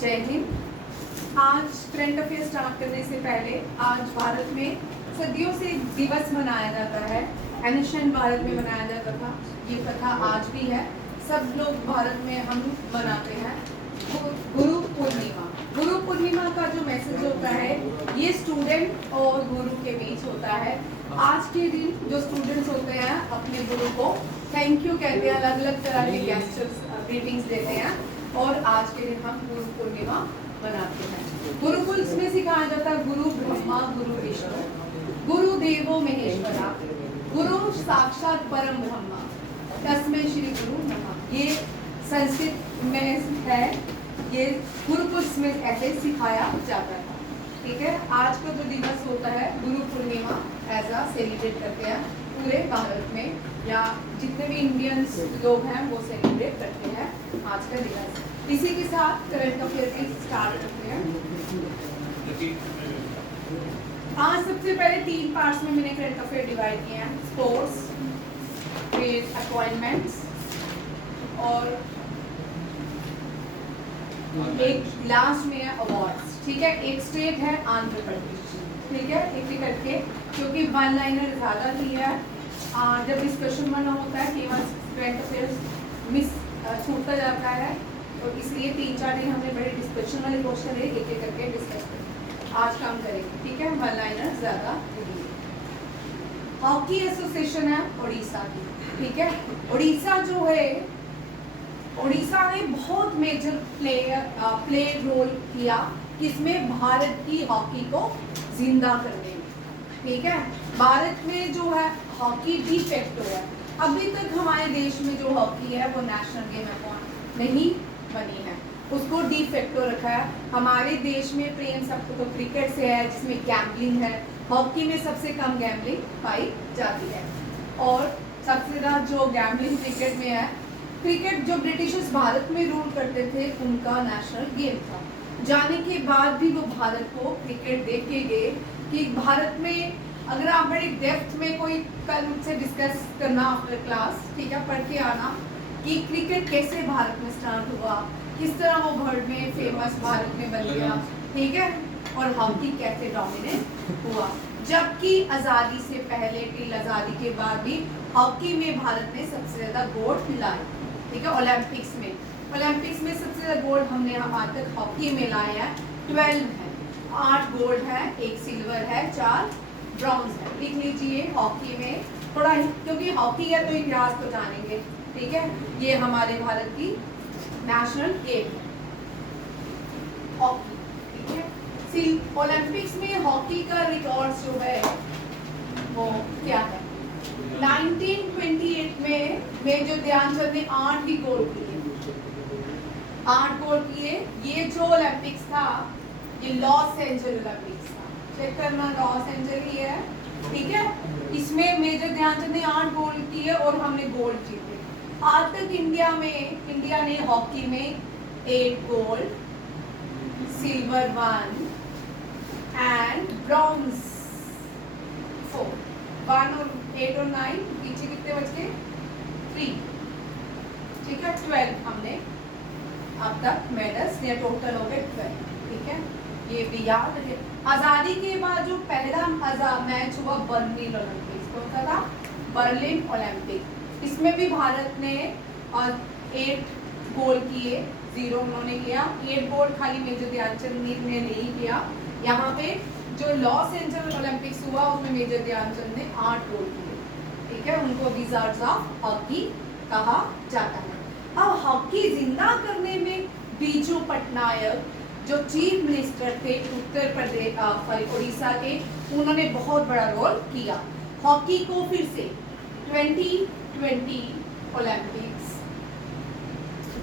जय हिंद। आज current affair start करने से पहले आज भारत में सदियों से एक दिवस मनाया जाता है, एनिशियंट भारत में मनाया जाता था, ये कथा आज भी है। सब लोग भारत में हम मनाते हैं गुरु पूर्णिमा। गुरु पूर्णिमा का जो मैसेज होता है ये स्टूडेंट और गुरु के बीच होता है। आज के दिन जो स्टूडेंट्स होते हैं अपने गुरु को थैंक यू कहते हैं, अलग अलग तरह के गेस्चर्स ग्रीटिंग्स देते हैं और आज के दिन हम गुरु पूर्णिमा मनाते हैं। गुरुकुल में सिखाया जाता है गुरु ब्रह्मा गुरु विष्णु गुरु देवो महेश्वरा गुरु साक्षात परम ब्रह्मा तस्मै श्री गुरु नमः। ये संस्कृत में है, ये गुरुकुल में ऐसे सिखाया जाता है। ठीक है, आज का जो दिवस होता है Guru Purnima as a celebrate करते हैं पूरे भारत में, या जितने भी इंडियंस लोग हैं वो सेलिब्रेट करते हैं आज का दिवस। इसी के साथ करंट अफेयर की स्टार्ट करते हैं। आज सबसे पहले 3 पार्ट्स में मैंने करंट अफेयर डिवाइड किए हैं, स्पोर्ट्स, फिर अपॉइंटमेंट्स और एक लास्ट में है अवार्ड्स। ठीक है, एक स्टेट है आंध्र प्रदेश। ठीक है, एक एक करके, क्योंकि वन लाइनर ज़्यादा लिया है। जब डिस्कशन बना होता है केवल करंट अफेयर मिस छूटता जाता है, तो इसलिए 3-4 दिन हमने बड़े डिस्कशन वाले क्वेश्चन है, एक एक करके डिस्कस करें। आज काम करेंगे। ठीक है, वन लाइनर ज़्यादा। हॉकी एसोसिएशन है उड़ीसा की। ठीक है, उड़ीसा जो है, उड़ीसा ने बहुत मेजर प्ले रोल किया किसमें, भारत की हॉकी को जिंदा करने में। ठीक है, भारत में जो है हॉकी डी फैक्टो है। अभी तक हमारे देश में जो हॉकी है वो नेशनल गेम नहीं बनी है, उसको डी फैक्टो रखा है। हमारे देश में प्रेम सबको तो क्रिकेट से है जिसमें गैम्बलिंग है, हॉकी में सबसे कम गैम्बलिंग पाई जाती है। और सबसे ज़्यादा जो गैम्बलिंग क्रिकेट में है, क्रिकेट जो ब्रिटिशर्स भारत में रूल करते थे उनका नेशनल गेम था। जाने के बाद भी वो भारत को क्रिकेट देख के गए कि भारत में, अगर आप बड़ी डेप्थ में कोई कल मुझसे डिस्कस करना आफ्टर क्लास, ठीक है, पढ़ के आना कि क्रिकेट कैसे भारत में स्टार्ट हुआ, किस तरह वो वर्ल्ड में फेमस भारत में बन गया। ठीक है, और हॉकी कैसे डोमिनेट हुआ, जबकि आज़ादी से पहले टिल आज़ादी के बाद भी हॉकी में भारत ने सबसे ज़्यादा गोल्ड लाए। ठीक है, ओलंपिक्स में सबसे ज़्यादा गोल्ड हमने आज तक हॉकी में लाए हैं 12 है। 8 गोल्ड है, 1 सिल्वर है, 4 ब्रॉन्ज है। लिख लीजिए हॉकी में थोड़ा, क्योंकि हॉकी है तो इतिहास तो जानेंगे। ठीक है, ये हमारे भारत की नेशनल गेम है हॉकी। ठीक है, ओलंपिक्स में हॉकी का रिकॉर्ड जो है वो क्या है, 1928 में मेजर ध्यानचंद ने 8 ही गोल्ड किए। 8 गोल्ड किए। ये जो ओलंपिक्स था ये लॉस एंजल्स ओलंपिक्स था, चेक करना, लॉस एंजल्स ही है। ठीक है, इसमें मेजर ध्यानचंद ने 8 गोल्ड किए और हमने गोल्ड जीते। आज तक इंडिया ने हॉकी में 8 गोल्ड, सिल्वर 1 एंड ब्रॉन्ज 4। 1 और 8 और 9 पीछे कितने बच गए, 3। ठीक है, 12 हमने अब तक मेडल्स, या टोटल हो गए 12। ठीक है, ये भी याद रहे। आज़ादी के बाद जो पहला मैच हुआ बर्लिन ओलंपिक्स, कौन सा था, बर्लिन ओलंपिक। इसमें भी भारत ने 8 गोल्ड किए, 0 उन्होंने किया। 8 गोल्ड खाली मेजर ध्यानचंद ने नहीं किया। यहाँ पे जो लॉस एंजल्स ओलंपिक्स हुआ उसमें मेजर ध्यानचंद ने 8 गोल्ड किए। ठीक है, उनको विजार्ड्स ऑफ हॉकी कहा जाता है। अब हॉकी जिंदा करने में बीजू पटनायक जो चीफ मिनिस्टर थे उत्तर प्रदेश उड़ीसा के, उन्होंने बहुत बड़ा रोल किया। हॉकी को फिर से 2020 ओलंपिक्स,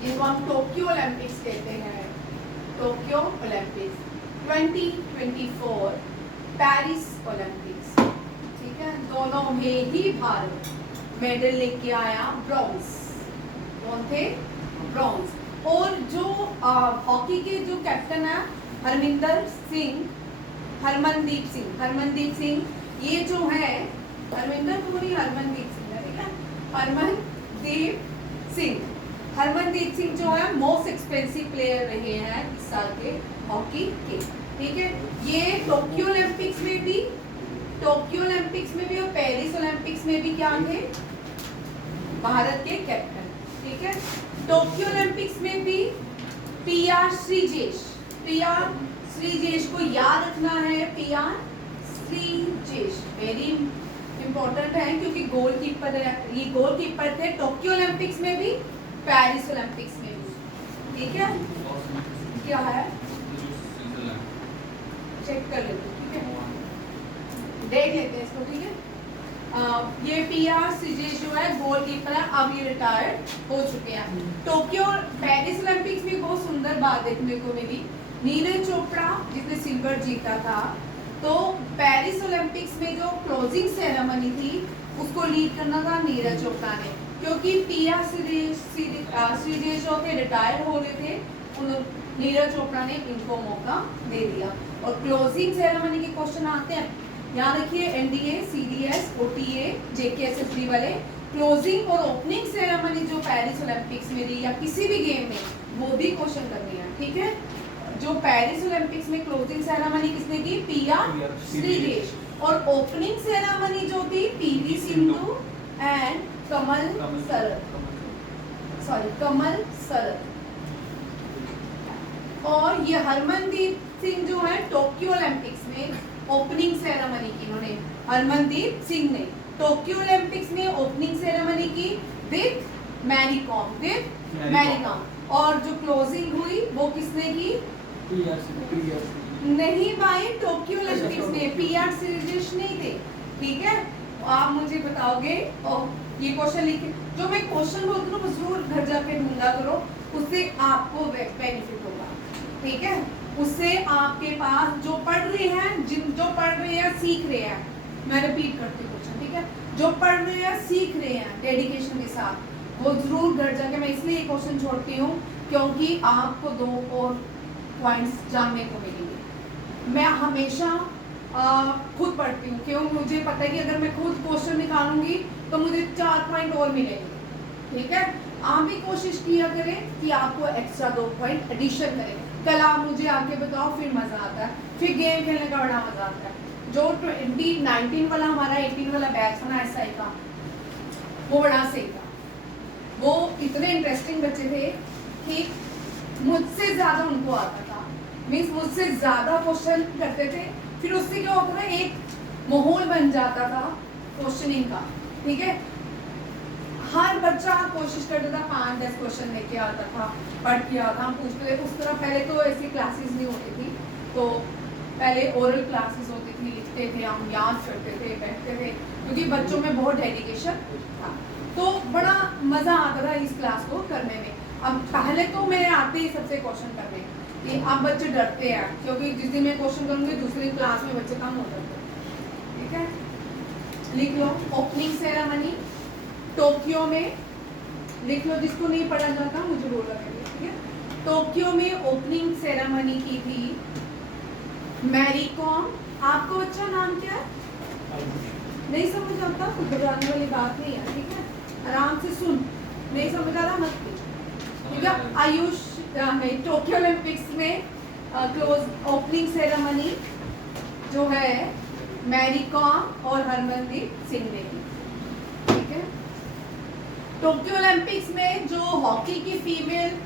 जिनको हम टोक्यो ओलंपिक्स कहते हैं, टोक्यो ओलंपिक्स, 2024 पेरिस ओलंपिक्स। ठीक है, दोनों में ही भारत मेडल लेके आया, ब्रॉन्ज। कौन थे, ब्रॉन्ज। और जो हॉकी के जो कैप्टन है हरमनदीप सिंह, ये जो है हरमनदीप सिंह है। ठीक है, हरमनदीप सिंह। हरमनदीप सिंह जो है मोस्ट एक्सपेंसिव प्लेयर रहे हैं इस साल के हॉकी के, ठीक है। ये टोक्यो ओलंपिक्स में भी और पेरिस ओलंपिक्स में भी क्या थे, भारत के कैप्टन, ठीक है। टोक्यो ओलंपिक्स में भी पीआर श्रीजेश को याद रखना है, पीआर श्रीजेश वेरी इंपॉर्टेंट है क्योंकि गोलकीपर है, ये गोलकीपर थे टोक्यो ओलंपिक्स में भी, पेरिस ओलंपिक्स में भी, ठीक है। क्या है चेक कर लेते, ठीक है, देख लेते हैं इसको, ठीक है। ये पीआर श्रीजेश जो है गोलकीपर है, अब ये रिटायर्ड हो चुके हैं। टोक्यो पेरिस ओलंपिक्स में बहुत सुंदर बात देखने को मिली, नीरज चोपड़ा जिसने सिल्वर जीता था, तो पेरिस ओलंपिक्स में जो क्लोजिंग सेरेमनी थी उसको लीड करना था नीरज चोपड़ा ने, क्योंकि पीआर श्रीजेश जो थे रिटायर हो रहे थे, नीरज चोपड़ा ने इनको मौका दे दिया। और क्लोजिंग सेरेमनी के क्वेश्चन आते हैं, यहाँ देखिए एनडीए, सीडीएस, ओटीए, जेकेएसएसबी वाले क्लोजिंग और ओपनिंग सेरेमनी जो पेरिस ओलंपिक्स में दी या किसी भी गेम में, वो भी क्वेश्चन करनी है, ठीक है। जो पेरिस ओलंपिक्स में क्लोजिंग सेरेमनी किसने की, पीआर श्रीजेश, और ओपनिंग सेरेमनी जो थी पीवी सिंधु एंड कमल शरद। और ये हरमनदीप सिंह जो है टोक्यो ओलंपिक्स में ओपनिंग सेरेमनी की, इन्होंने हरमनदीप सिंह ने टोक्यो ओलंपिक्स में ओपनिंग सेरेमनी की विथ मैरी कॉम, और जो क्लोजिंग हुई वो किसने की, नहीं भाई, टोक्यो ओलंपिक्स में पीआर श्रीजेश नहीं थे, ठीक है। आप मुझे बताओगे, और ये क्वेश्चन लिखे, जो मैं क्वेश्चन बोलती हूँ जरूर घर जाके ढूंढा करो, उससे आपको बेनिफिट होगा, ठीक है। उससे आपके पास जो पढ़ रहे हैं सीख रहे हैं, मैं रिपीट करती हूँ क्वेश्चन, ठीक है, जो पढ़ रहे हैं सीख रहे हैं डेडिकेशन के साथ, वो जरूर घर जाके, मैं इसलिए क्वेश्चन छोड़ती हूँ क्योंकि आपको 2 और पॉइंट्स जानने को मिलेंगे। मैं हमेशा खुद पढ़ती हूँ, क्यों, मुझे पता है कि अगर मैं खुद क्वेश्चन निकालूंगी तो मुझे 4 पॉइंट और मिलेंगे, ठीक है। आप भी कोशिश किया करें कि आपको एक्स्ट्रा 2 पॉइंट एडिशन करें। कल आप मुझे आके बताओ, फिर मजा आता है, फिर गेम खेलने का बड़ा मजा आता है। जो 2019 वाला हमारा 18 वाला बैच था ना एसआई का, वो बड़ा सही था, वो इतने इंटरेस्टिंग बच्चे थे कि मुझसे ज्यादा उनको आता था, मीन्स मुझसे ज्यादा क्वेश्चन करते थे, फिर उससे क्या होता था, एक माहौल बन जाता था क्वेश्चनिंग का, ठीक है। हर बच्चा कोशिश करता था 5-10 क्वेश्चन लेके आता था, पढ़ के आता, हम पूछते थे उस तरह। पहले तो ऐसी क्लासेस नहीं होती थी, तो पहले ओरल क्लासेस होती थी, लिखते थे हम, याद करते थे, बैठते थे, क्योंकि बच्चों में बहुत डेडिकेशन था, तो बड़ा मजा आता था इस क्लास को करने में। अब पहले तो मेरे आते ही सबसे क्वेश्चन करने कि अब बच्चे डरते हैं, क्योंकि जिस दिन मैं क्वेश्चन करूँगी दूसरी क्लास में बच्चे कम हो जाते हैं, ठीक है। लिख लो ओपनिंग सेरेमनी टोक्यो में, लिख लो, जिसको नहीं पढ़ा जाता मुझे बोला करिए, ठीक है। टोक्यो में ओपनिंग सेरेमनी की थी मैरी कॉम। आपको अच्छा नाम क्या है, नहीं समझ आता, घबराने वाली बात नहीं है, ठीक है, आराम से सुन, नहीं समझ आ रहा मत पूछ, ठीक है। आयुष टोक्यो ओलंपिक्स में क्लोज ओपनिंग सेरेमनी जो है मैरी कॉम और हरमनदीप सिंह ने की, ठीक है। टोक्यो ओलंपिक्स में जो हॉकी की फीमेल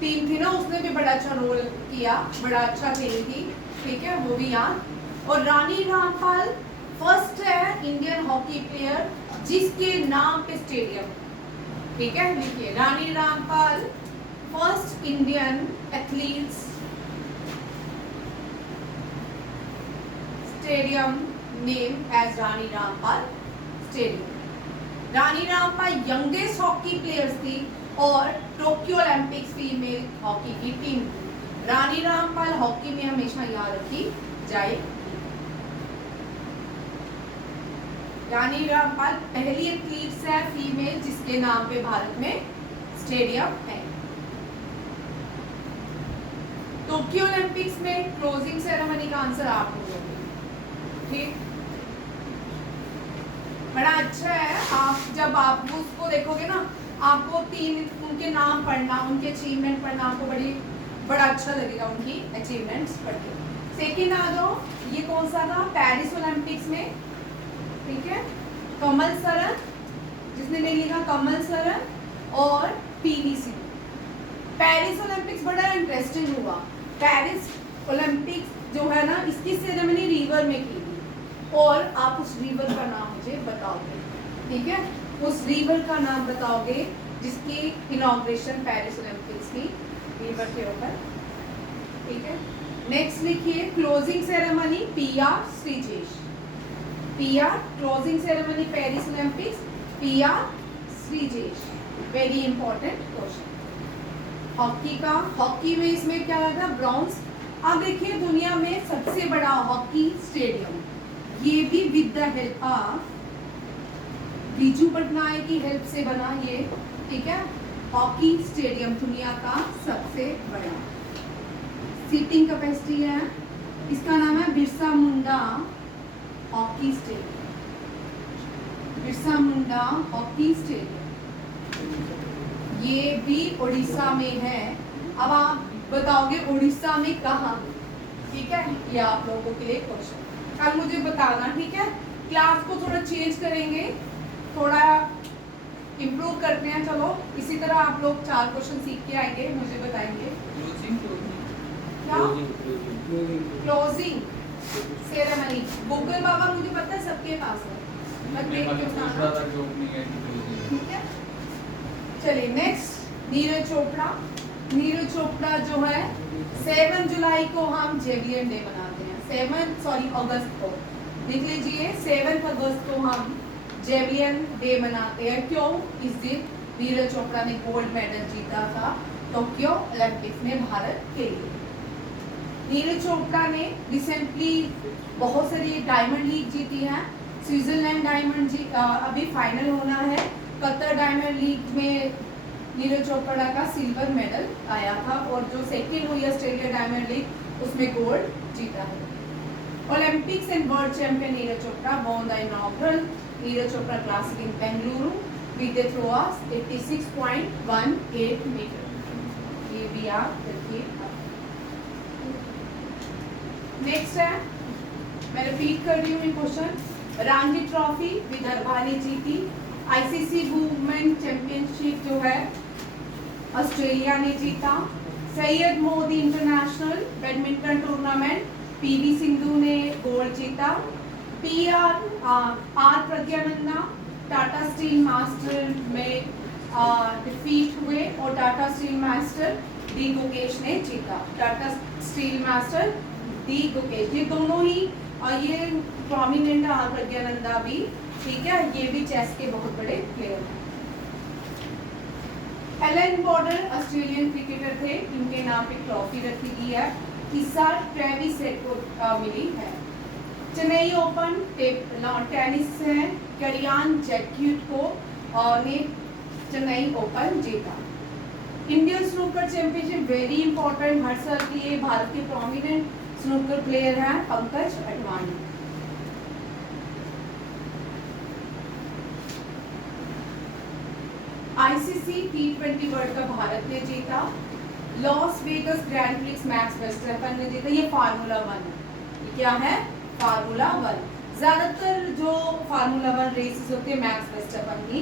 टीम थी ना, उसने भी बड़ा अच्छा रोल किया, बड़ा अच्छा खेली थी, ठीक है, वो भी याद। और रानी रामपाल फर्स्ट है इंडियन हॉकी प्लेयर जिसके नाम पे स्टेडियम, ठीक है, लिखिए Rani Rampal first Indian athletes stadium name as Rani Rampal stadium. Rani Rampal youngest hockey players थी और टोक्यो ओलंपिक्स फीमेल हॉकी की टीम थी। रानी रामपाल हॉकी में हमेशा याद रखी जाएगी। रानी रामपाल पहली एथलीट्स है फीमेल जिसके नाम पे भारत में स्टेडियम है। टोक्यो ओलंपिक्स में क्लोजिंग सेरेमनी का आंसर आप हो जाओगे, ठीक, बड़ा अच्छा है। आप जब आप उसको देखोगे ना आपको 3 उनके नाम पढ़ना, उनके अचीवमेंट पढ़ना आपको बड़ा अच्छा लगेगा, उनकी अचीवमेंट्स पढ़ के। सेकेंड आ जाओ, ये कौन सा था, पेरिस ओलंपिक्स में, ठीक है, कमल सरन, जिसने नहीं लिखा कमल सरन और पीवी सिंधु। पेरिस ओलंपिक्स बड़ा इंटरेस्टिंग हुआ। पेरिस ओलंपिक्स जो है ना, इसकी सेरेमनी रिवर में की थी, और आप उस रिवर का नाम मुझे बताओगे, ठीक है, उस रिवर का नाम बताओगे जिसकी इनॉग्रेशन पेरिस ओलंपिक्स की रिवर के ऊपर, ठीक है। नेक्स्ट लिखिए closing ceremony PR Sreejesh, PR closing ceremony Paris Olympics, PR Sreejesh, very important question. Hockey का, हॉकी में इसमें क्या आया था, ब्रॉन्ज। अब देखिए दुनिया में सबसे बड़ा हॉकी स्टेडियम, ये भी with the help of Biju Patnaik की हेल्प से बना ये, ठीक है, हॉकी स्टेडियम दुनिया का सबसे बड़ा। सीटिंग कैपेसिटी है, इसका नाम है Birsa Munda hockey stadium, Birsa Munda hockey stadium, ये भी उड़ीसा में है। अब आप बताओगे उड़ीसा में कहाँ, ठीक है, ये आप लोगों के लिए क्वेश्चन, कल मुझे बताना, ठीक है। क्लास को थोड़ा चेंज करेंगे, थोड़ा इम्प्रूव करते हैं, चलो इसी तरह आप लोग 4 क्वेश्चन सीख के आएंगे, मुझे बताएंगे क्या क्लोजिंग सेरेमनी। गूगल बाबा मुझे पता है सबके पास है, मैं देख के बताना, ठीक है। चलिए नेक्स्ट, नीरज चोपड़ा। नीरज चोपड़ा जो है 7 जुलाई को हम जेवलिन डे मनाते हैं, अगस्त को लिख लीजिए, 7 अगस्त को हम जेवलिन डे मनाते हैं। क्यों? इस दिन नीरज चोपड़ा ने गोल्ड मेडल जीता था टोक्यो ओलंपिक्स में भारत के लिए। नीरज चोपड़ा ने रिसेंटली बहुत सारी डायमंड लीग जीती है, स्विट्जरलैंड डायमंड अभी फाइनल होना है, कतर डायमंड लीग में नीरज चोपड़ा का सिल्वर मेडल आया था, और जो सेकेंड हुई ऑस्ट्रेलिया डायमंड लीग उसमें गोल्ड जीता है। Olympics and world champion Neeraj Chopra won the inaugural Neeraj Chopra classic in Bengaluru with the throw of 86.18 metre. ये भी आप देखिए। नेक्स्ट है, मैं रिपीट कर रही हूँ क्वेश्चन। रणजी ट्रॉफी विदर्भा ने जीती। आईसीसी वुमेन चैंपियनशिप जो है ऑस्ट्रेलिया ने जीता। Syed Modi international badminton tournament PV Sindhu ने गोल्ड जीता। आर प्रज्ञानंदा टाटा स्टील मास्टर में डिफीट हुए, और टाटा स्टील मास्टर डी गुकेश ने जीता। टाटा स्टील मास्टर डी गुकेश, ये दोनों ही, और ये प्रोमिनेंट आर प्रज्ञानंदा भी, ठीक है, ये भी चेस के बहुत बड़े प्लेयर हैं। एलन बॉर्डर ऑस्ट्रेलियन क्रिकेटर थे, इनके नाम पे ट्रॉफी रखी गई है। इस साल ट्रेविस हेड को मिली है। चेन्नई ओपन टेनिस है, करियान जैक्यूट को ने चेन्नई ओपन जीता। Indian snooker championship very important, हर साल की ये भारत के प्रोमिनेंट स्नूकर प्लेयर हैं Pankaj Advani. ICC T20 world cup Bharat ने जीता। Las Vegas grand prix Max Verstappen ने जीता। ये फार्मूला 1 है, ये क्या है, फार्मूला 1। ज्यादातर जो फार्मूला 1 रेसेस होते हैं मैक्स वर्स्टेपन ही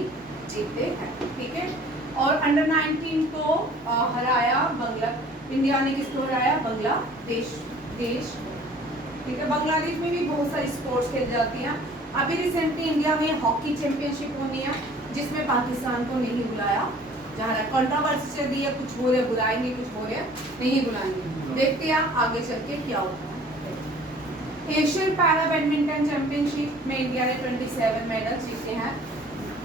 जीतते हैं, ठीक है। और अंडर 19 को हराया इंडिया ने किसको हराया, बांग्लादेश देश, ठीक है। बांग्लादेश में भी बहुत सारी स्पोर्ट्स खेल जाती हैं। अभी रिसेंटली इंडिया में हॉकी चैंपियनशिप होनी है, जिसमें पाकिस्तान को नहीं बुलाया जा रहा है। कंट्रोवर्सी चल रही है, कुछ हो रहा है, बुलाएंगे, कुछ हो रहा है, नहीं बुलाएंगे। देखते हैं आगे चल के क्या होता है। एशियन पैरा बैडमिंटन चैंपियनशिप में इंडिया ने 27 मेडल जीते हैं।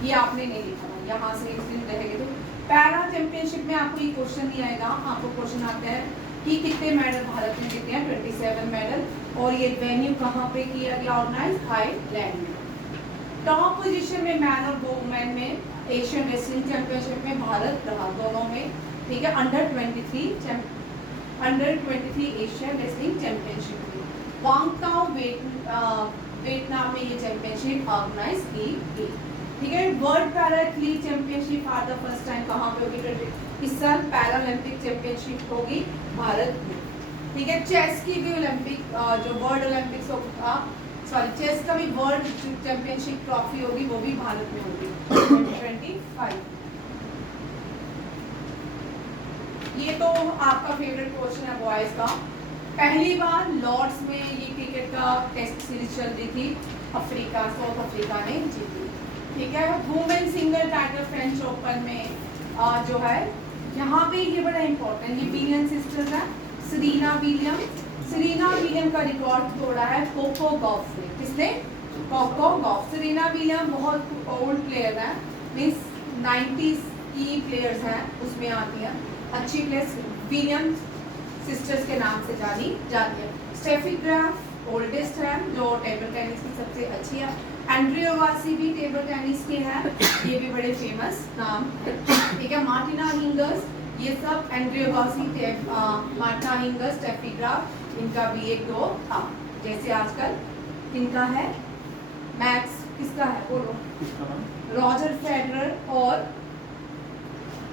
ये आपने नहीं लिखा, यहाँ से रहेंगे। तो पैरा चैंपियनशिप में आपको ये क्वेश्चन नहीं आएगा, आपको क्वेश्चन आता है कि कितने मेडल भारत ने जीते हैं, 27 मेडल। और ये वेन्यू कहाँ पे किया गया, ऑर्गेनाइज थाईलैंड में। टॉप पोजीशन में मैन और वुमेन में एशियन रेसलिंग चैंपियनशिप में भारत रहा, दोनों में, ठीक है। अंडर 23 एशियन रेसलिंग चैंपियनशिप में वांगटाओ वियतनाम में ये चैंपियनशिप ऑर्गेनाइज की गई। ठीक है। World para athlete championship for the first time कहाँ पे होगी? इस साल पैरालंपिक चैंपियनशिप होगी भारत में। ठीक है। चेस की भी ओलंपिक जो वर्ल्ड ओलंपिक्स होगा, सॉरी चेस का भी वर्ल्ड चैंपियनशिप ट्रॉफी होगी, वो भी भारत में होगी 2025। ये तो आपका फेवरेट क्वेश्चन है बॉयज का। पहली बार लॉर्ड्स में ये क्रिकेट का टेस्ट सीरीज चल रही थी, अफ्रीका साउथ अफ्रीका ने जीती। ठीक है। Women single title French Open में जो है यहाँ पे ये बड़ा इंपॉर्टेंट, ये विलियम सिस्टर्स है, सेरेना विलियम का रिकॉर्ड तोड़ा है कोको गॉफ ने। किसने? Coco Gauff. सेरेना विलियम बहुत ओल्ड प्लेयर है, मीन्स 90s की प्लेयर्स हैं उसमें आती है, अच्छी प्लेयर्स विलियम सिस्टर्स के नाम से जानी जाती है। स्टेफी ग्राफ ओल्डेस्ट है जो टेबल टेनिस की सबसे अच्छी है। एंड्रियो अगासी भी टेबल टेनिस के हैं, ये भी बड़े फेमस नाम है। ठीक है। मार्टिना हिंगस, ये सब एंड्रियो अगासी, मार्टिना हिंगस, स्टेफी ग्राफ, इनका भी एक दो था। जैसे आजकल इनका है मैक्स, किसका है बोलो? Roger Federer. और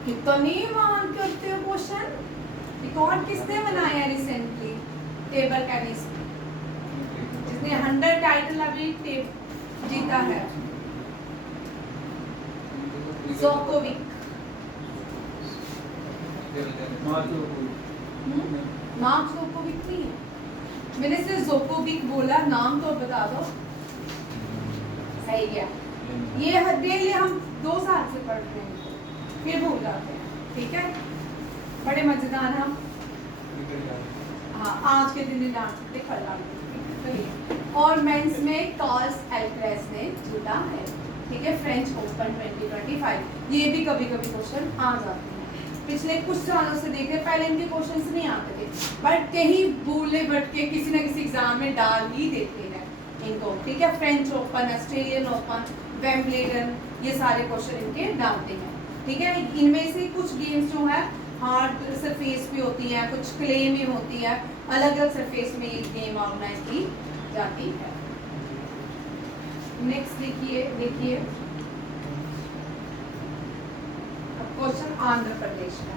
कितने मान करते हो क्वेश्चन? रिकॉर्ड किसने बनाया रिसेंटली टेबल टेनिस में, जिसने 100 टाइटल अभी जीता है? जोकोविक। नाम जोकोविक नहीं है, मैंने सिर्फ जोकोविक बोला, नाम तो बता दो। सही गया। ये डेली हम 2 साल से पढ़ते हैं फिर भूल जाते हैं। ठीक है। बड़े मजेदार हम, हाँ आज के दिन डाल सकते, कल डाल सकते। और मेंस में कार्ल्स एल्क्रेज ने जीता है। ठीक है। फ्रेंच ओपन 2025, ये भी कभी कभी क्वेश्चन आ जाते हैं। पिछले कुछ सालों से देखे, पहले इनके क्वेश्चंस नहीं आते थे, बट कहीं भूले भटके किसी न किसी एग्जाम में डाल ही देते हैं इनको। ठीक है। फ्रेंच ओपन, ऑस्ट्रेलियन ओपन, वेम्बलेडन, ये सारे क्वेश्चन इनके डालते हैं। ठीक है। इनमें से कुछ गेम्स जो है हार्ड सरफेस पे होती है, कुछ क्ले में होती है, अलग अलग सरफेस में ये गेम ऑर्गेनाइज की जाती है। नेक्स्ट देखिए क्वेश्चन आंध्र प्रदेश का।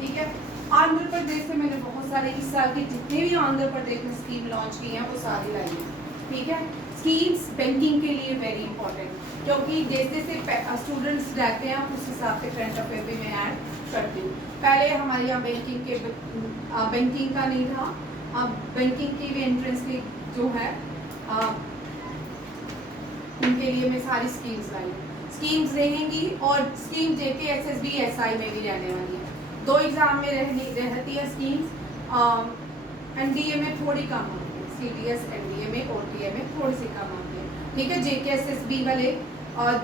ठीक है। आंध्र प्रदेश से मैंने बहुत सारे इस साल के जितने भी आंध्र प्रदेश में स्कीम लॉन्च की हैं वो सारी लाई हैं। ठीक है। स्कीम्स बैंकिंग के लिए वेरी इंपॉर्टेंट, क्योंकि जैसे जैसे स्टूडेंट्स रहते हैं उस हिसाब से करंट अफेयर भी मैं ऐड करती हूँ। पहले हमारे यहाँ बैंकिंग का नहीं था, अब बैंकिंग की भी एंट्रेंस की जो है उनके लिए मैं सारी स्कीम्स लाई हूँ। स्कीम्स रहेंगी और स्कीम जेके एसएसबी एसआई में भी रहने वाली है। 2 एग्जाम में रहती है स्कीम्स। एनडीए में थोड़ी कम आती है, सीडीएस एनडीए में, ओटीए में थोड़ी सी कम आती है। ठीक है। जेके एसएसबी वाले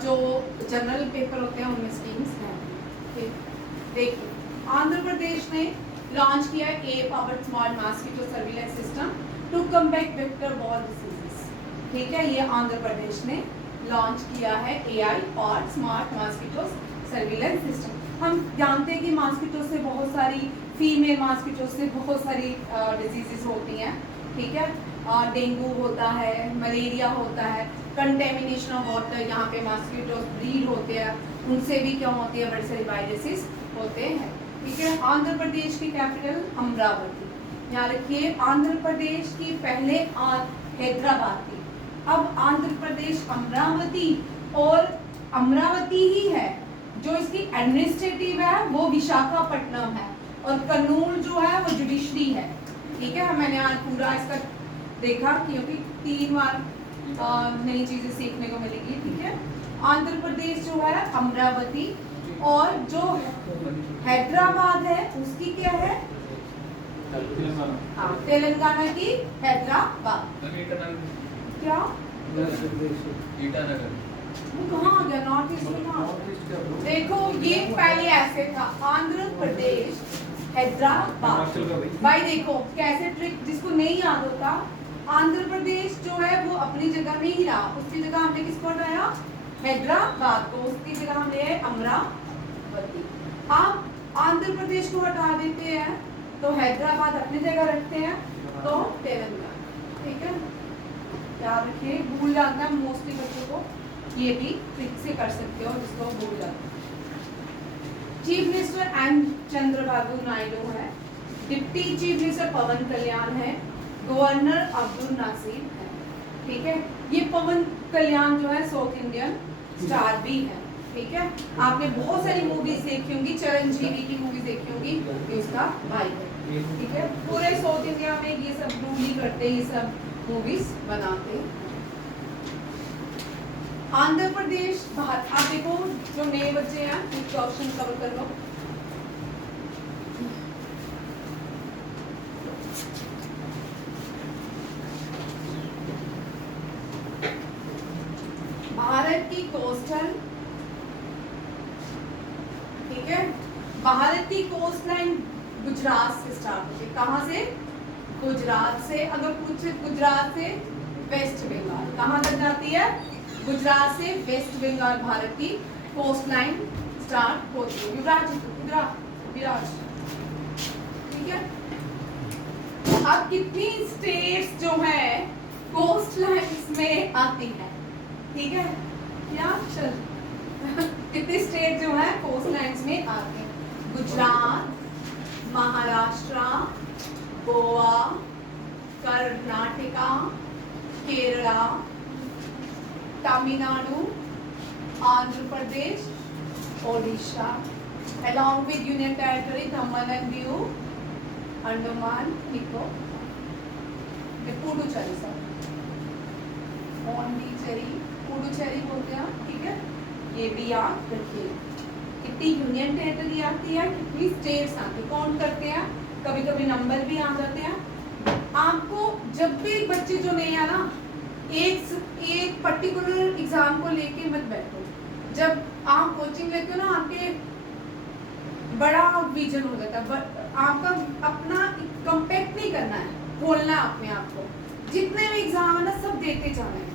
जो जनरल पेपर होते हैं उनमें स्कीम्स रहती है। देखिए आंध्र प्रदेश ने लॉन्च किया a powered small mosquito surveillance system to combat vector borne diseases. ठीक है। ये आंध्र प्रदेश ने लॉन्च किया है एआई और स्मार्ट मॉस्किटो सर्विलेंस सिस्टम। हम जानते हैं कि मॉस्किटो से बहुत सारी फीमेल मॉस्किटो से बहुत सारी डिजीजेस होती हैं। ठीक है। डेंगू होता है, मलेरिया होता है, कंटेमिनेशन ऑफ वाटर, यहाँ पे मॉस्किटो ब्रीड होते हैं, उनसे भी क्या होती है, बड़े सारे वायरसेस होते हैं। ठीक है। आंध्र प्रदेश की कैपिटल अमरावती। यहाँ रखिए आंध्र प्रदेश की पहले हैदराबाद थी, अब आंध्र प्रदेश अमरावती, और अमरावती ही है जो इसकी एडमिनिस्ट्रेटिव है वो विशाखापट्टनम है, और कन्नूर जो है वो जुडिशरी है। ठीक है। मैंने आज पूरा इसका देखा क्योंकि 3 बार नई चीजें सीखने को मिलेगी। ठीक है। आंध्र प्रदेश जो है अमरावती, और जो हैदराबाद है उसकी क्या है? हाँ, तेलंगाना की हैदराबाद। क्या वो कहाँ आ गया? नॉर्थ ईस्ट में। देखो ये पहले ऐसे था, आंध्र प्रदेश हैदराबाद। भाई देखो कैसे ट्रिक, जिसको नहीं याद होता, आंध्र प्रदेश जो है वो अपनी जगह में ही रहा, उसकी जगह हमने किसको हटाया? हैदराबाद को, उसकी जगह हमने अमरावती। आप आंध्र प्रदेश को हटा देते हैं तो हैदराबाद अपनी जगह रखते हैं तो तेलंगाना। ठीक है। याद रखिए, भूल जाता है मोस्टली बच्चों को, ये भी ट्रिक से कर सकते हो जिसको भूल जाते हो। चीफ मिनिस्टर एन चंद्रबाबू नायडू है, deputy chief minister Pawan Kalyan है, गवर्नर अब्दुल नासिर है। ठीक है, ये पवन कल्याण जो है साउथ इंडियन स्टार भी है। ठीक है, आपने बहुत सारी मूवीज देखी होंगी, चिरंजीवी की मूवीज देखी होंगी, ये उसका भाई है। ठीक है, पूरे साउथ इंडिया में ये सब रूल करते, ये सब मूवीज बनाते। आंध्र प्रदेश भारत, आप देखो जो नए बच्चे हैं कुछ ऑप्शन कवर कर लो। भारत की कोस्टल, ठीक है, भारत की कोस्ट लाइन गुजरात से स्टार्ट होती है। कहाँ से? गुजरात से। अगर पूछे गुजरात से वेस्ट बंगाल, कहाँ तक जाती है? गुजरात से वेस्ट बंगाल भारत की कोस्ट लाइन स्टार्ट होती है। युवराज, ठीक है। अब कितनी स्टेट्स जो है कोस्ट लाइन्स में आती है? ठीक है, क्या चल कितनी स्टेट जो है कोस्ट लाइन्स में आते हैं? Gujarat, Maharashtra, Goa, Karnataka, Kerala, Tamil Nadu, Andhra Pradesh, Odisha, along with Union Territory, Daman and Diu, Andaman Nicobar, Puducherry, Puducherry बोलते हैं। ठीक है, ये भी याद रखिए। कितनी यूनियन टेरिटरी आती है, कितनी स्टेट्स आती है, काउंट करते हैं। कभी कभी नंबर भी आ जाते हैं। आपको जब भी बच्चे जो नहीं है ना, एक पर्टिकुलर एग्जाम को लेके मत बैठो। जब आप कोचिंग लेते हो ना, आपके बड़ा विजन हो जाता है। आपका अपना कंपेक्ट नहीं करना है, बोलना है अपने आप को। जितने भी एग्जाम है ना, सब देते जाना है।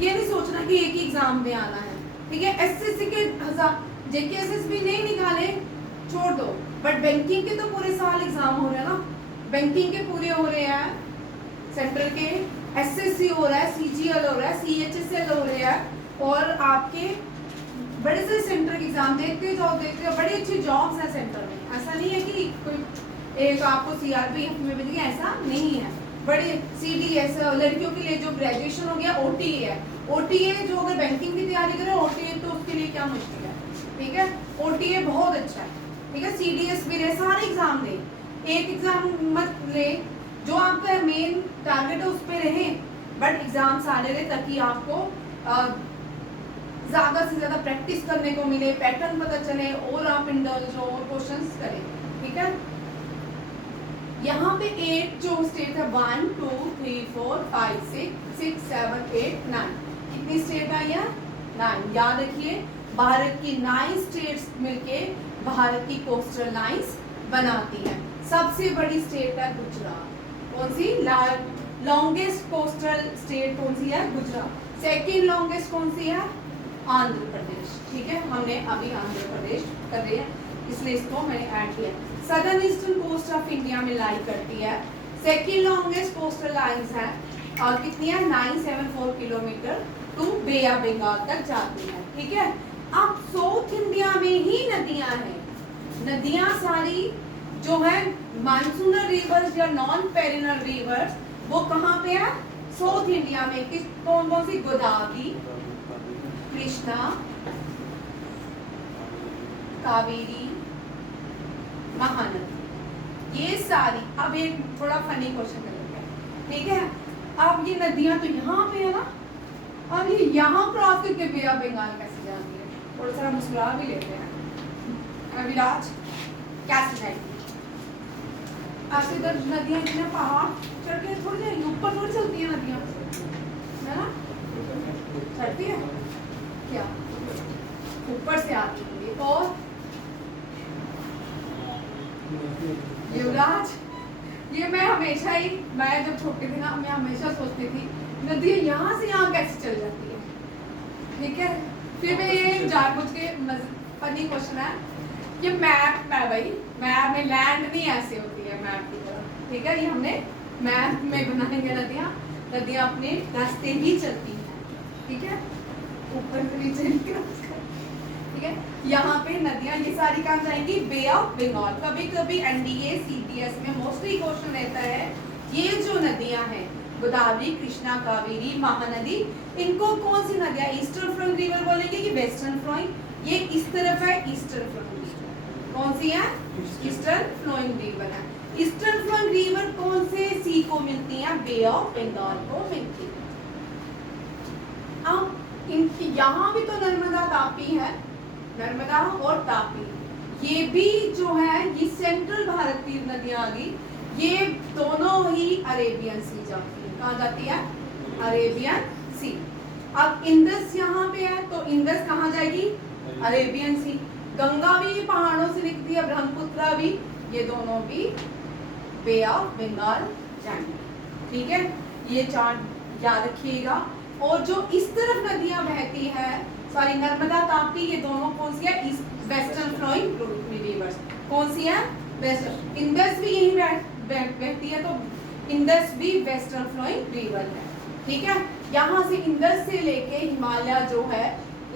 ये नहीं सोचना कि एक ही एग्जाम में आना है। ठीक है, एसएससी के जेकेएसएस भी नहीं निकाले, छोड़ दो, बट बैंकिंग के तो पूरे साल एग्जाम हो रहे हैं ना। बैंकिंग के पूरे हो रहे हैं, सेंट्रल के एसएससी हो रहा है, सीजीएल हो रहा है, सीएचएसएल हो रहा है, और आपके बड़े से सेंटर के एग्जाम देखते जाओ, बड़ी अच्छी जॉब्स हैं सेंटर में। ऐसा नहीं है कि कोई एक आपको सीआरपीएफ में मिल गया, ऐसा नहीं है। बड़े सीडीएस लड़कियों के लिए जो ग्रेजुएशन हो गया, ओटीए है। ओटीए जो अगर बैंकिंग की तैयारी करे, ओटीए तो उसके लिए क्या मुश्किल है। ठीक है, ओटीए बहुत अच्छा है। ठीक है, सीडीएस भी रहे, सारे एग्जाम दे, एक एग्जाम मत ले, जो आपका मेन टारगेट है उस पर रहे, बट एग्जाम सारे रहे, ताकि आपको ज्यादा से ज्यादा प्रैक्टिस करने को मिले, पैटर्न पता चले, और आप इंडल्ज हो और क्वेश्चंस करें। ठीक है, यहाँ पे 8 जो स्टेट है, 1 2 3 4 5 6 7 8 9, कितनी स्टेट आई है? 9। याद रखिए, भारत की 9 स्टेट्स मिलके भारत की कोस्टल लाइंस बनाती हैं। सबसे बड़ी स्टेट है गुजरात। कौन सी? लॉन्गेस्ट कोस्टल स्टेट कौन सी है? गुजरात। सेकेंड लॉन्गेस्ट कौन सी है? आंध्र प्रदेश। ठीक है, हमने अभी आंध्र प्रदेश कर रहे हैं, इसलिए इसको मैंने ऐड किया। Southern eastern coast of India में लाई करती है। सेकेंड लॉन्गेस्ट कोस्टल लाइंस है, और कितनी है? 974 kilometre to Bay of Bengal तक जाती है। ठीक है, अब साउथ इंडिया में ही नदियां हैं। नदियां सारी जो है मानसूनल रिवर्स या नॉन पेरिनल रिवर्स, वो कहाँ पे है? साउथ इंडिया में। किस कौन कौन सी? गोदावरी, कृष्णा, कावेरी, महानदी, ये सारी। अब एक थोड़ा फनी क्वेश्चन करेंगे। ठीक है, अब ये नदियां तो यहाँ पे है ना, अब ये यहाँ क्रॉस करके बे ऑफ बंगाल कैसे जाती है? थोड़ा सा मुस्कुरा भी लेते हैं। अविराज, कैसे जाएगी? ऐसे इधर नदियां इतने पहाड़ चढ़ के थोड़ी जाएंगी, ऊपर थोड़ी चलती है नदियां, है ना? चढ़ती है क्या? ऊपर से आती है। और युवराज, ये मैं हमेशा ही, मैं जब छोटी थी ना, मैं हमेशा सोचती थी नदियाँ यहाँ से यहाँ कैसे चल जाती है। ठीक है, फिर मैं ये जानबूझ के फनी क्वेश्चन है, ये मैप में भाई, मैप में लैंड नहीं ऐसे होती है मैप की तरह। ठीक है, ये हमने मैप में बनाएंगे नदियाँ, नदियाँ अपने रास्ते ही चलती हैं। ठीक है, ऊपर से नीचे क्रॉस कर, ठीक है। यहाँ पे नदियाँ ये सारी कहाँ जाएंगी, बे ऑफ बंगाल। कभी कभी एनडीए सीडीएस में मोस्टली क्वेश्चन रहता है ये जो नदियाँ हैं गोदावरी, कृष्णा, कावेरी, महानदी, इनको कौन सी नदियाँ ईस्टर्न फ्लोइंग रिवर बोलेंगे कि वेस्टर्न फ्लोइंग? ये इस तरफ है ईस्टर्न फ्लोइंग रिवर। कौन सी है? ईस्टर्न फ्लोइंग रिवर है। ईस्टर्न फ्लोइंग रिवर कौन से सी को मिलती है? बे ऑफ बंगाल को मिलती है। अब इनकी यहाँ भी तो नर्मदा तापी है, नर्मदा और तापी, ये भी जो है ये सेंट्रल भारत की नदियाँ आ गई, ये दोनों ही अरेबियन सी जाती है। कहाँ जाती है? अरेबियन सी। अब इंडस यहाँ पे है तो इंडस कहाँ जाएगी? अरेबियन सी। गंगा भी पहाड़ों से निकलती है, ब्रह्मपुत्रा भी, ये दोनों भी बे ऑफ बंगाल जाएंगे, ठीक है। ये चार्ट याद रखिएगा। और जो इस तरफ नदियां बहती है, सॉरी नर्मदा ताप्ती, ये दोनों कौन सी है? Western flowing rivers. कौन सी है? वेस्टर्न। इंडस भी यही बहती है तो इंडस भी वेस्टर्न फ्लोइंग रिवर है, ठीक है। यहाँ से इंडस से लेके हिमालय जो है,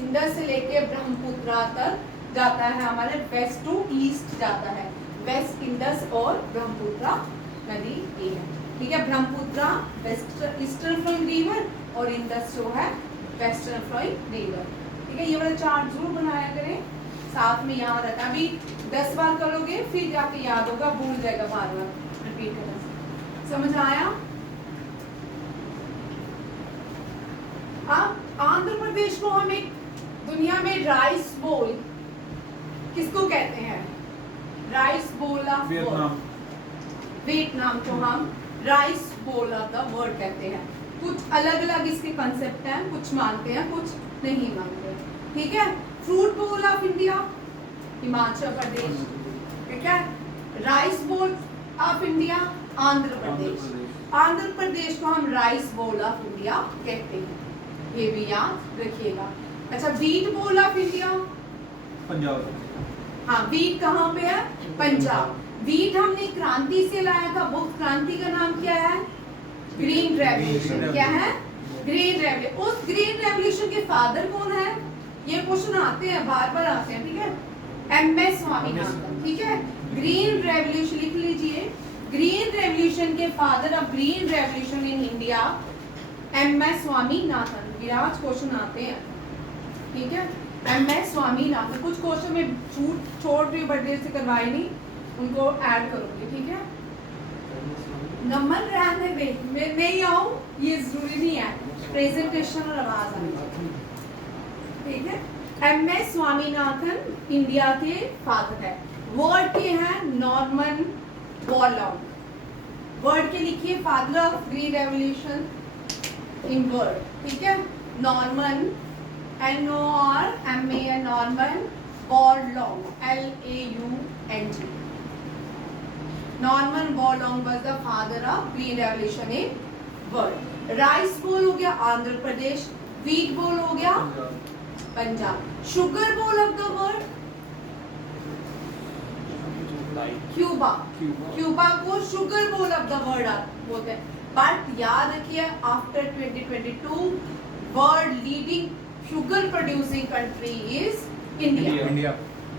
इंडस से लेके ब्रह्मपुत्रा तक जाता है, हमारे वेस्ट टू ईस्ट जाता है। वेस्ट इंडस और ब्रह्मपुत्रा नदी ये है, ठीक है। Brahmaputra west eastern flowing river और इंडस जो है वेस्टर्न फ्लोइंग रिवर, ठीक है। ये वाला चार्ट जरूर बनाया करें, साथ में यहाँ रहता है। अभी 10 बार करोगे फिर जाके याद होगा, भूल जाएगा बार बार रिपीट करना। समझ आया? अब आंध्र प्रदेश को हम एक दुनिया में राइस बोल किसको कहते हैं? राइस बोल ऑफ वियतनाम को हम rice bowl of the world कहते हैं। कुछ अलग अलग इसके कंसेप्ट हैं, कुछ मानते हैं कुछ नहीं मानते, ठीक है। फ्रूट बोल ऑफ इंडिया हिमाचल प्रदेश, ठीक है। Rice bowl of India Andhra Pradesh. Andhra Pradesh को हम राइस बोल ऑफ इंडिया कहते हैं, ये भी याद रखिएगा। अच्छा, वीट बोल ऑफ इंडिया पंजाब। हाँ, वीट कहाँ पे है? पंजाब। वीट हमने क्रांति से लाया था, बुक क्रांति का नाम क्या है? Green revolution. क्या है? Green revolution. उस ग्रीन रेवोल्यूशन के फादर कौन है? ये क्वेश्चन आते हैं, बार बार आते हैं, ठीक है। एमएस स्वामीनाथन, ठीक है। ग्रीन रेवोल्यूशन लिख लीजिए। ग्रीन रेवोल्यूशन के father of green revolution in India MS Swaminathan. Viraj question आते हैं, ठीक है। एमएस स्वामीनाथन। कुछ क्वेश्चन में छूट छोड़ रही हूँ, बट देर से करवाए नहीं, उनको ऐड करूंगी, ठीक है। नंबर रहने दे, मैं नहीं आऊँ ये जरूरी नहीं है, प्रेजेंटेशन और आवाज आनी चाहिए, ठीक है। एमएस स्वामीनाथन इंडिया के फादर है। वर्ड के हैं नॉर्मन बोरलॉग। वर्ड के लिखिए father of green revolution in world, ठीक है। Norman NORMAN Norman Borlaug LAUNG। Norman Borlaug was the father of green revolution in world. Rice bowl हो गया आंध्र प्रदेश, वीट बोल हो गया Punjab. Sugar bowl of the world Cuba. Cuba को sugar bowl of the world बोलते हैं। But याद रखिए after 2022 world leading sugar producing country is India.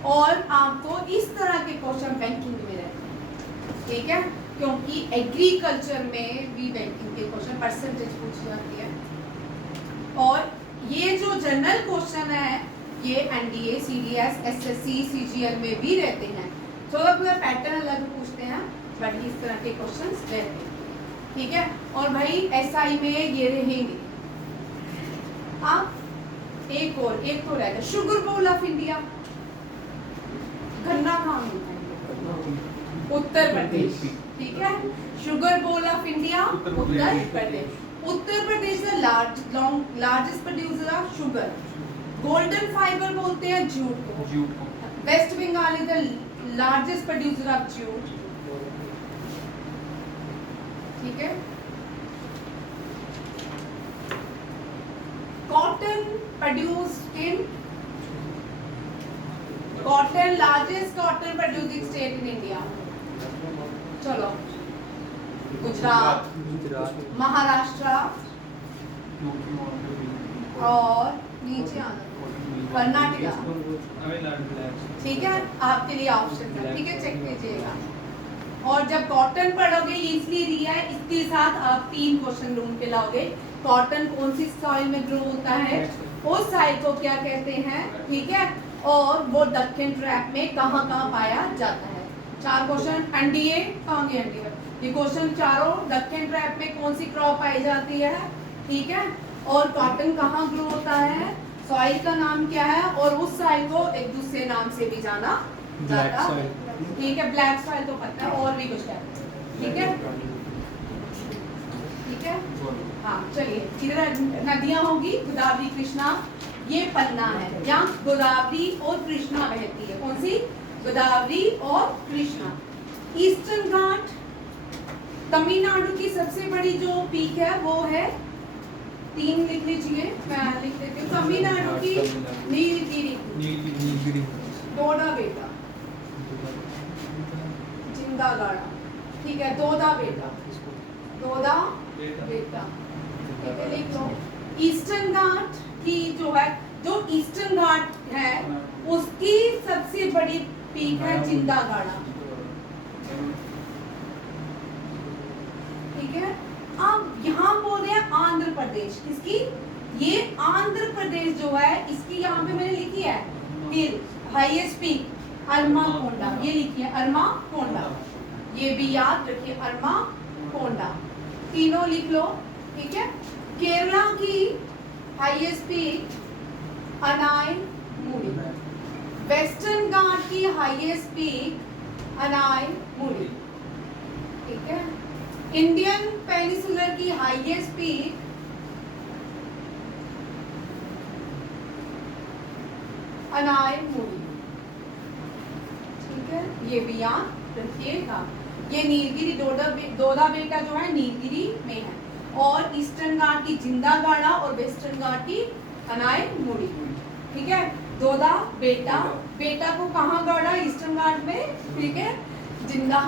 और आपको इस तरह के क्वेश्चन बैंकिंग में रहते हैं, ठीक है, क्योंकि एग्रीकल्चर में भी बैंकिंग के क्वेश्चन परसेंटेज पूछी जाती है। और ये जो जनरल क्वेश्चन है ये एनडीए, सीडीएस, एसएससी, सीजीएल में भी रहते हैं। थोड़ा थोड़ा पैटर्न अलग पूछते हैं, बट इस तरह के क्वेश्चंस रहते हैं, ठीक है। और भाई एसआई में ये रहेंगे। आप एक तो रहेगा शुगर बोल ऑफ इंडिया। गन्ना कहाँ मिलता है? उत्तर प्रदेश, ठीक है। Sugar bowl of India Uttar Pradesh. Uttar Pradesh का largest producer of sugar. Golden fibre बोलते हैं जूट को। West Bengal is the largest producer of jute, ठीक है। Cotton produced in cotton, largest cotton producing state in India. चलो, गुजरात, महाराष्ट्र और नीचे आना, कर्नाटका, ठीक है, आपके लिए ऑप्शन है, ठीक है, चेक कीजिएगा। और जब कॉटन पढ़ोगे ये इसलिए दिया है, इसके साथ आप 3 क्वेश्चन ढूंढ के लाओगे। कॉटन कौन सी सॉइल में ग्रो होता है, उस सॉइल को क्या कहते हैं, ठीक है, और वो दक्कन ट्रैप में कहाँ कहाँ पाया जाता है। 4 क्वेश्चन। एनडीए कहाँ गए, एनडीए ये क्वेश्चन चारों दक्कन ट्रैप में कौन सी क्रॉप पाई जाती है, ठीक है, और कॉटन कहाँ ग्रो होता है, सॉइल का नाम क्या है, और उस सॉइल को एक दूसरे नाम से भी जाना जाता है, ठीक है। ब्लैक सॉइल तो पता है, और भी कुछ कहते हैं, ठीक है, ठीक है। हाँ चलिए, इधर नदियां होगी गोदावरी कृष्णा, ये पन्ना है, यहाँ गोदावरी और कृष्णा बहती है। कौन सी, गोदावरी और कृष्णा। ईस्टर्न घाट तमिलनाडु की सबसे बड़ी जो पीक है वो है, 3 लिख लीजिए, मैं लिख देती हूँ। तमिलनाडु की नीलगिरी, डोडा बेटा, जिंदागाड़ा, ठीक है, दोदा बेटा, दोदा बेटा, ठीक है, लिख लो। ईस्टर्न घाट की जो है, जो ईस्टर्न घाट है उसकी सबसे बड़ी पीक है जिंदागाड़ा, ठीक है। अब यहाँ बोल रहे हैं आंध्र प्रदेश, किसकी, ये आंध्र प्रदेश जो है, इसकी यहाँ पे मैंने लिखी है हिल, हाईएस्ट पीक अरमा कोंडा, ये लिखी है अरमा कोंडा, ये भी याद रखिए, अरमा कोंडा, तीनों लिख लो, ठीक है। केरला की हाईएस्ट पीक अनाई मुड़ी, वेस्टर्न घाट की हाईएस्ट पीक अनाई मुड़ी, ठीक है। इंडियन पेनिसुलर की हाईएस्ट पीक अनाई मुड़ी, ठीक है, ये भी याद रखिएगा। ये नीलगिरी दोदा बेटा जो है नीलगिरी में है, और ईस्टर्न घाट की जिंदागाड़ा और वेस्टर्न घाट की अनाई मुड़ी, ठीक है। दोदा बेटा, बेटा को कहाँ गाड़ा, ईस्टर्न घाट में, ठीक है, जिंदा,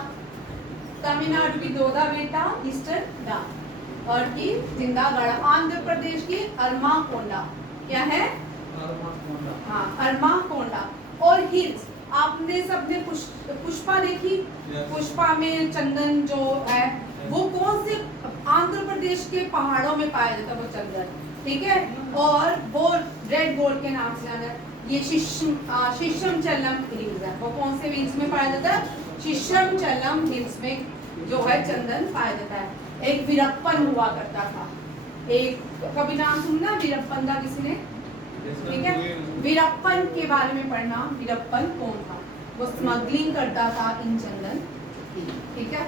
तमिलनाडु की दोदा बेटा ईस्टर्न घाट, और की जिंदागाड़ा। आंध्र प्रदेश की अरमा कोंडा, क्या है, हाँ अरमा कोंडा। और हिल्स, आपने सबने पुष्पा देखी, पुष्पा में चंदन जो है वो कौन से आंध्र प्रदेश के पहाड़ों में पाया जाता है, वो चंदन, ठीक है, और वो रेड गोल्ड के नाम से जाना है। ये शिशमचलम हिल्स है, वो कौन से हिल्स में पाया जाता है, शिशमचलम हिल्स में जो है चंदन पाया जाता है। एक वीरप्पन हुआ करता था, एक कभी नाम सुनना वीरप्पन का किसी ने, ठीक है, वीरप्पन के बारे में पढ़ना। वीरप्पन कौन था, वो स्मगलिंग करता था इन चंदन, ठीक है,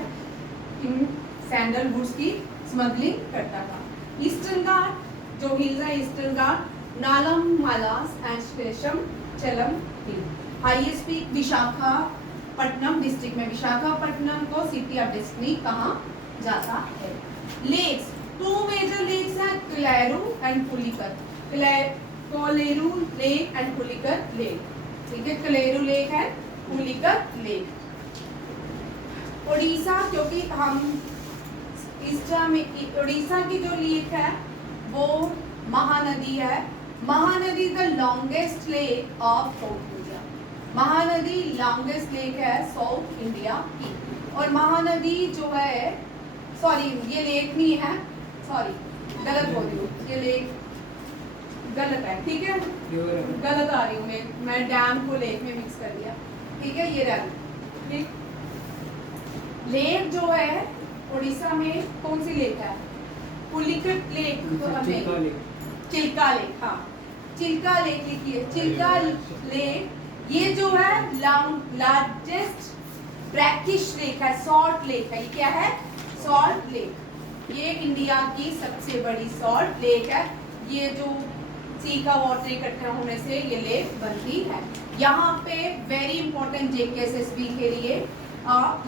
इन सैंडलवुड्स की स्मगलिंग करता था। ईस्टर्न घाट जो हिल्स है, eastern Ghat Nallamalas and Seshachalam hill, highest peak Visakhapatnam district में, विशाखापट्टनम को सिटी ऑफ डेस्टिनी कहा जाता है। लेक्स, 2 मेजर लेक्स हैं, Kolleru and Pulicat, Kolleru lake and Pulicat lake, ठीक है, कोलेरू लेक है, पुलिकर लेक। उड़ीसा, क्योंकि हम उड़ीसा की जो लेक है वो महानदी है, Mahanadi the longest lake of south India, Mahanadi longest lake है साउथ इंडिया की। और महानदी जो है, सॉरी ये लेक नहीं है, सॉरी गलत बोल रही हूँ, ये लेक गलत है, ठीक है, गलत आ रही हूँ मैं डैम को लेक में मिक्स कर दिया, ठीक है, ये रहा, ठीक। लेक जो है उड़ीसा में कौन सी लेक है, पुलिकट लेक, चिल्का लेक, हाँ चिल्का लेक लिखिए, चिल्का लेक, ये जो है लार्जेस्ट ब्रैकिश लेक है, सॉल्ट लेक है, ये क्या है, सॉल्ट लेक, ये इंडिया की सबसे बड़ी सॉल्ट लेक है। ये जो सी का वाटर इकट्ठा होने से ये लेक बनती है। यहाँ पे वेरी इंपॉर्टेंट जेकेएसएसबी के लिए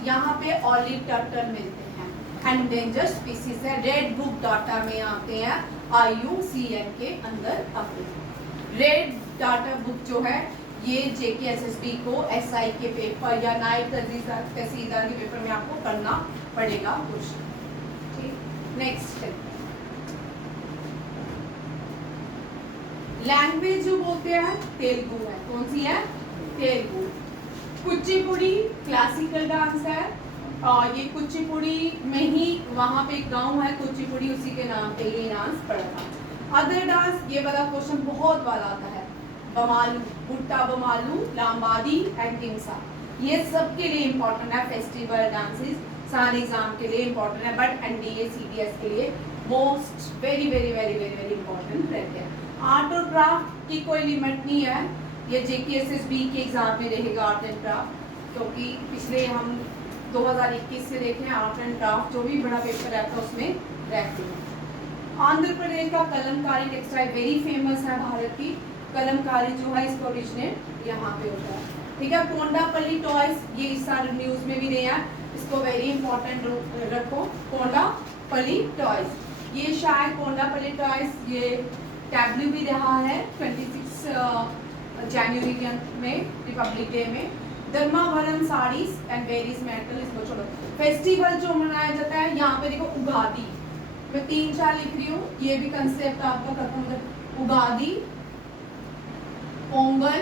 यहाँ पे ऑलिव टर्टल मिलते हैं, एंडेंजर स्पीसीज है, रेड बुक डाटा में आते हैं, IUCN के अंदर आते हैं। रेड डाटा बुक जो है ये जेकेएसएसबी को SI के पेपर या नाइट तहसीलदार के पेपर में आपको करना पड़ेगा कुछ, ठीक। नेक्स्ट लैंग्वेज जो बोलते हैं तेलुगु है। कौन सी है? तेलुगु। कुचिपुड़ी क्लासिकल डांस है और ये कुचिपुड़ी में ही वहाँ पे एक गांव है कुचिपुड़ी, उसी के नाम पे ये डांस पड़ा था। अदर डांस, ये वाला क्वेश्चन बहुत बार आता है, बमालू, बुट्टा बमालू, लाम्बादी एंड टिमसा, ये सब के लिए इम्पोर्टेंट है। फेस्टिवल डांसेस सारे एग्जाम के लिए इम्पोर्टेंट है, बट एनडीए सीडीएस के लिए most very very very very very important रहते हैं। आर्ट और क्राफ्ट की कोई लिमिट नहीं है, ये जेकेएसएसबी के एग्जाम में रहेगा आर्ट एंड क्राफ्ट, क्योंकि पिछले हम 2021 से देखें आर्ट एंड क्राफ्ट जो भी बड़ा पेपर रहता है उसमें रहती है। आंध्र प्रदेश का कलमकारी टेक्सटाइल वेरी फेमस है, भारत की कलमकारी जो है इसका ओरिजिनेट यहाँ पे होता है। ठीक है, कोंडापल्ली टॉयज, ये इस साल न्यूज में भी दिया है, इसको वेरी इंपॉर्टेंट रखो। कोंडापल्ली टॉयज, ये शायद कोंडापल्ली टॉयज ये टैब्लू भी रहा है 26 जनवरी के में रिपब्लिक डे में। Dharmavaram saris and varies metal, इसको छोड़ो। फेस्टिवल जो मनाया जाता है यहाँ पे देखो उगादी, मैं 3-4 लिख रही हूँ, ये भी कंसेप्ट आपका खत्म हो जाए। उगादी, पोंगल,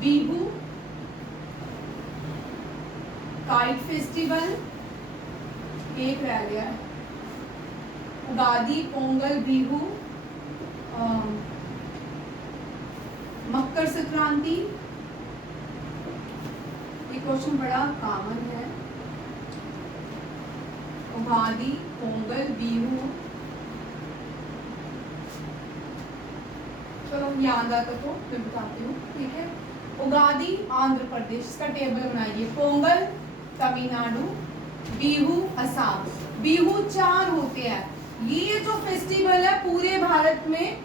बिहू, काइट फेस्टिवल, एक रह गया है, उगादी, पोंगल, बिहू, मकर संक्रांति, ये क्वेश्चन बड़ा कॉमन है। उगादी, पोंगल, बिहू, चलो याद आता तो मैं बताती हूँ। ठीक है, उगादी आंध्र प्रदेश, इसका टेबल बनाइए। पोंगल तमिलनाडु, बिहू असम। बिहू 4 होते हैं। ये जो फेस्टिवल है पूरे भारत में,